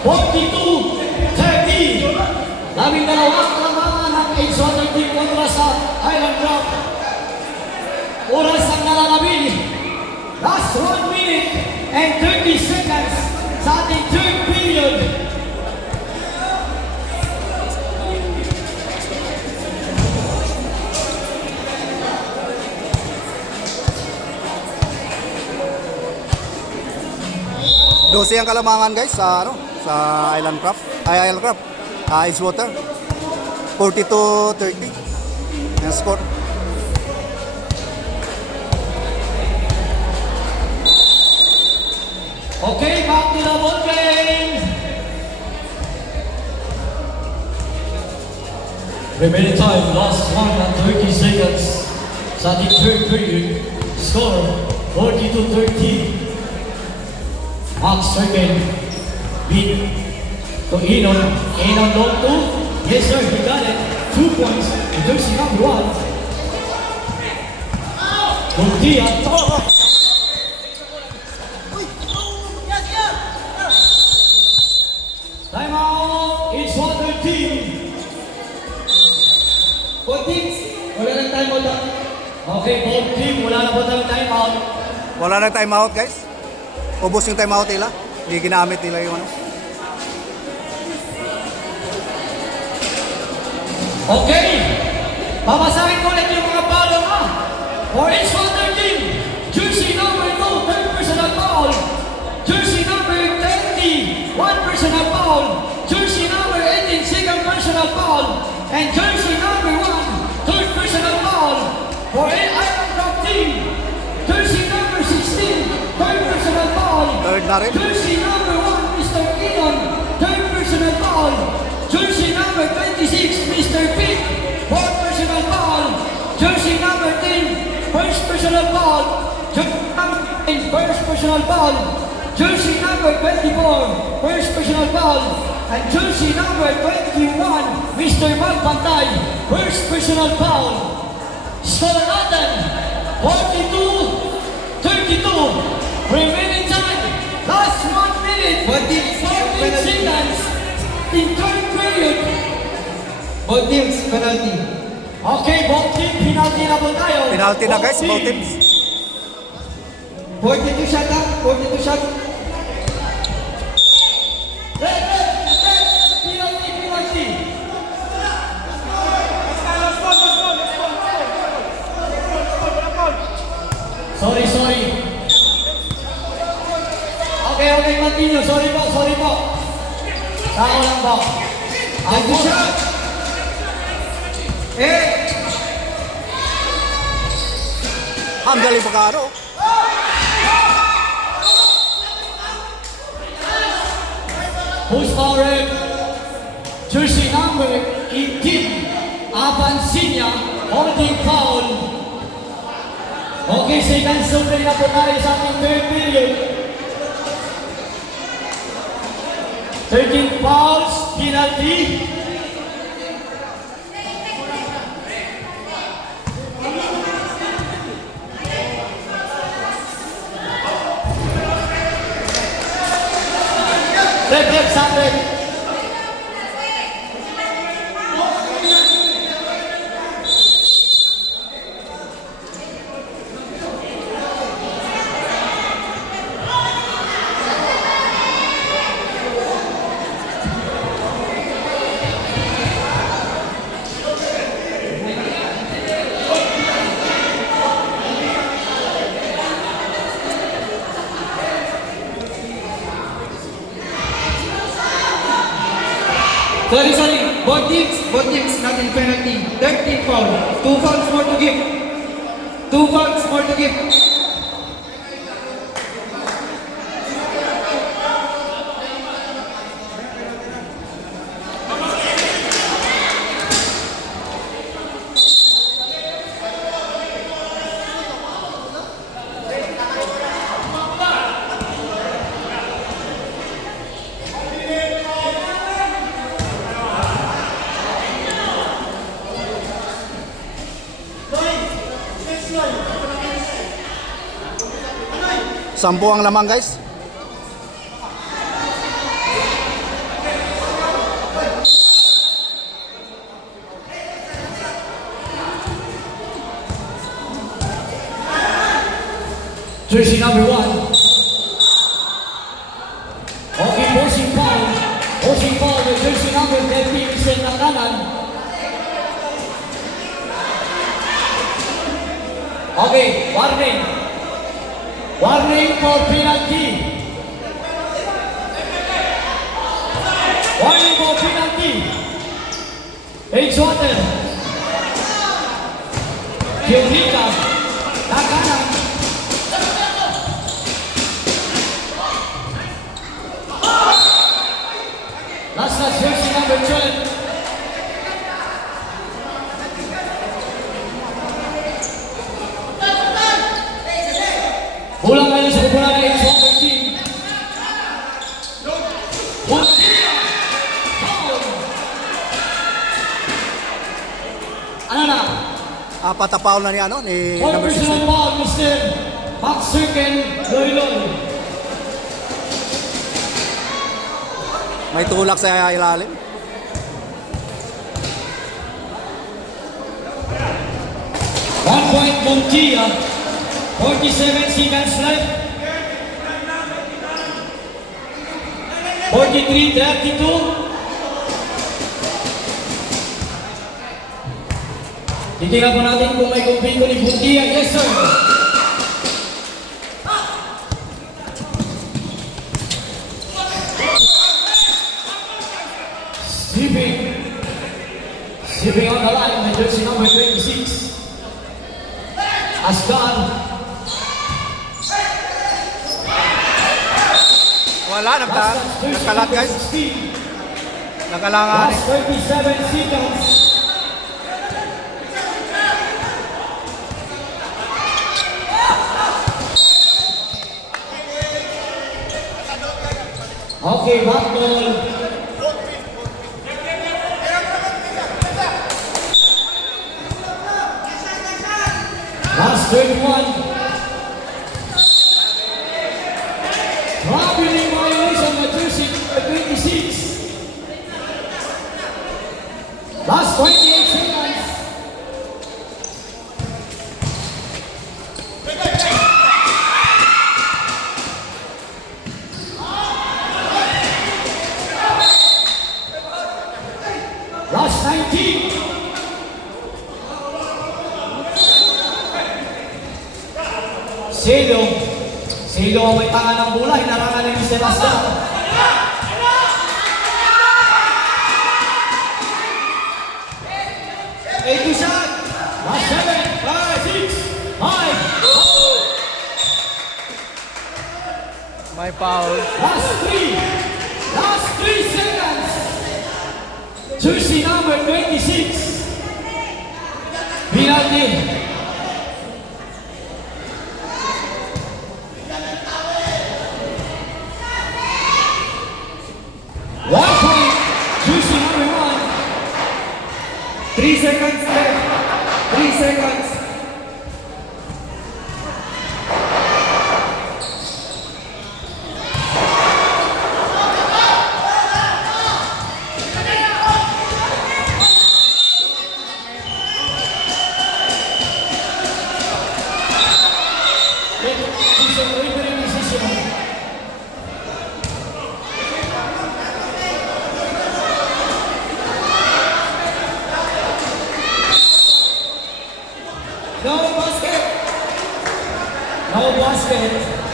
42-30. Labing dalawang kalamangan ng Edgewater Team kontra sa Island Drop. Oras ang nalalabing. Last 1 minute and 30 seconds sa ating third period. Dose ang kalamangan guys sa sa Island Craft, Edgewater. 42-30 ang score. Okay, back to the ball game. Remaining time, last 1 and 30 seconds sa ating third period. Score 42-30. Max second, beat to Inon. Inon long two. Yes sir, he got it. 2 points. Jersey number 1. Buntia. Time out. It's Water Team. Both teams, wala nang time out. Okay, both team, wala na po tayong time out. Wala na time out guys. Ubos yung time out nila. Hindi ginamit nila yung ano. Okay. Babasahin ko ulit yung mga palo na. For Edgewater Team, jersey number 2, third personal foul. Jersey number 20, 1 personal foul. Jersey number 18, second personal foul. And jersey number 1, third personal foul. For Island Drop Team, jersey number 16, third personal foul. Third na rin. Jersey number 1, Mr. Inon, third personal foul. Jersey number 26, Mr. Pete, fourth personal foul. Jersey number 10, first personal foul. Jersey number 10, first personal foul. Jersey number 24, first personal foul. And jersey number 21, Mr. Magpantay, first personal foul. Score natin, 42-32. Remaining time, last 1 minute, 14 seconds in third period. Both teams, penalty. Okay, both team, penalty na po tayo. Penalty na guys, both teams. 42 shot up, 42 shot. Red, penalty, penalty. Sorry. Okay, continue. Sorry po. Tao lang po. Take the shot. Ang galing pagkaro. Who's foul ref? Jersey number 18, Abansinya, holding foul. Okay, second sobre na po tayo sa ating third period. 13 fouls, penalty. Rep, Sandre. Sorry. Both teams, not in penalty. 13 foul. 2 fouls more to give. 2 fouls more to give. Sampu ang lamang guys. jersey number 1. Okay, forcing foul. Forcing foul with jersey number 13, Sen ng kanan. Okay, warning. Warning for penalty. Warning for penalty. Edgewater. Kionita. Ng kanan. Last jersey number 12. Bola ngayon sa bola ng Edgewater team. Bondia. Foul. Ano na? Apat na foul na ni, ano, ni One number personal 16. foul, Mr. Max Serken Loyloy. May tulak sa ilalim. One point Montia. 47 seconds left. 43-32. Titingnan po natin kung may kumpito ni Bundia. Yes, sir. Sipping on the line with jersey number 26. Asgar. Wala, nagkalat guys. Nagkalangan. Last 37 seconds. Okay, back ball. Last 31. Traveling violation of jersey 26. Last 28 seconds. Last 19. Silo ang may tanga ng bola, hinarangan ni Mr. Asgar. Eight to shot. Last 7, 5, 6, 5. May foul. Last 3. Last 3 seconds. Jersey number 26. Penalty. One point, jersey number 1. 3 seconds left. 3 seconds. Referee decision. No basket. No basket.